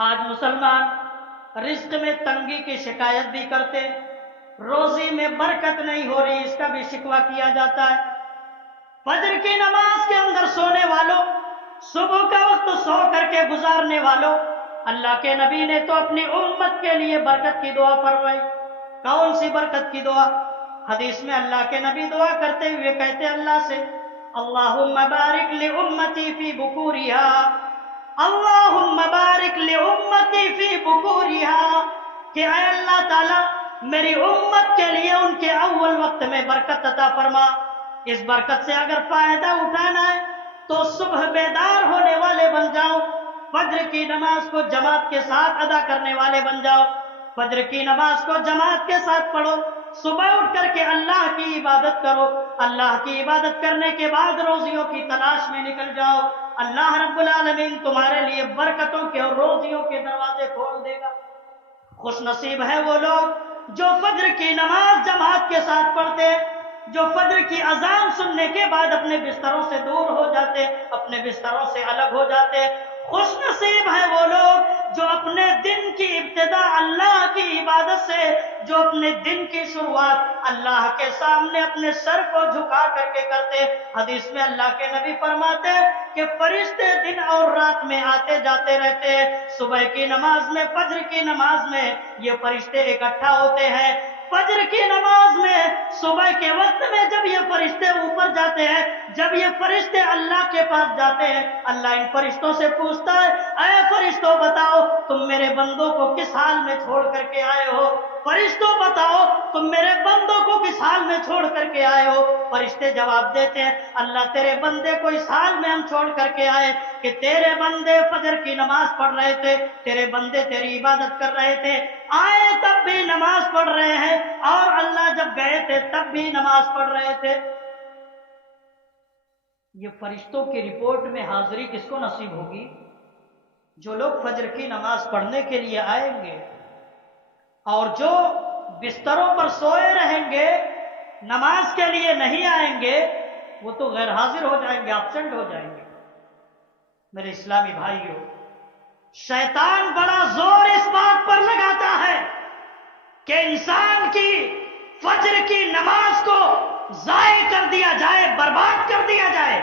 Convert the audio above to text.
آج مسلمان رزق میں تنگی کی شکایت بھی کرتے، روزی میں برکت نہیں ہو رہی اس کا بھی شکوہ کیا جاتا ہے۔ فجر کی نماز کے اندر سونے والوں، صبح کا وقت سو کر کے گزارنے والوں، اللہ کے نبی نے تو اپنی امت کے لیے برکت کی دعا فرمائی۔ کون سی برکت کی دعا؟ حدیث میں اللہ کے نبی دعا کرتے ہوئے کہتے اللہ سے، اللہم بارک لامتی فی بکورہا، اللہم بارک لامتی فی بکورہا، کہ اے اللہ تعالی میری امت کے لیے ان کے اول وقت میں برکت عطا فرما۔ اس برکت سے اگر فائدہ اٹھانا ہے تو صبح بیدار ہونے والے بن جاؤ، فجر کی نماز کو جماعت کے ساتھ ادا کرنے والے بن جاؤ، فجر کی نماز کو جماعت کے ساتھ پڑھو، صبح اٹھ کر کے اللہ کی عبادت کرو، اللہ کی عبادت کرنے کے بعد روزیوں کی تلاش میں نکل جاؤ، اللہ رب العالمین تمہارے لیے برکتوں کے اور روزیوں کے دروازے کھول دے گا۔ خوش نصیب ہے وہ لوگ جو فجر کی نماز جماعت کے ساتھ پڑھتے، جو فجر کی اذان سننے کے بعد اپنے بستروں سے دور ہو جاتے، اپنے بستروں سے الگ ہو جاتے۔ خوش نصیب ہے وہ لوگ جو اپنے دن کی ابتدا اللہ کی عبادت سے، جو اپنے دن کی شروعات اللہ کے سامنے اپنے سر کو جھکا کر کے کرتے۔ حدیث میں اللہ کے نبی فرماتے کہ فرشتے دن اور رات میں آتے جاتے رہتے، صبح کی نماز میں، فجر کی نماز میں یہ فرشتے اکٹھا ہوتے ہیں۔ فجر کی نماز میں صبح کے وقت میں جب یہ فرشتے اوپر جاتے ہیں، جب یہ فرشتے اللہ کے پاس جاتے ہیں، اللہ ان فرشتوں سے پوچھتا ہے، اے فرشتوں بتاؤ تم میرے بندوں کو کس حال میں چھوڑ کر کے آئے ہو؟ فرشتوں بتاؤ تم میرے بندوں کو کس حال میں چھوڑ کر کے آئے ہو؟ فرشتے جواب دیتے ہیں، اللہ تیرے بندے کو اس حال میں ہم چھوڑ کر کے آئے کہ تیرے بندے فجر کی نماز پڑھ رہے تھے، تیرے بندے تیری عبادت کر رہے تھے، آئے تب بھی نماز پڑھ رہے ہیں، اور اللہ جب گئے تھے تب بھی نماز پڑھ رہے تھے۔ یہ فرشتوں کی رپورٹ میں حاضری کس کو نصیب ہوگی؟ جو لوگ فجر کی نماز پڑھنے کے لیے آئیں گے، اور جو بستروں پر سوئے رہیں گے، نماز کے لیے نہیں آئیں گے، وہ تو غیر حاضر ہو جائیں گے، ایبسنٹ ہو جائیں گے۔ میرے اسلامی بھائیوں، شیطان بڑا زور اس بات پر لگاتا ہے کہ انسان کی فجر کی نماز کو ضائع کر دیا جائے، برباد کر دیا جائے۔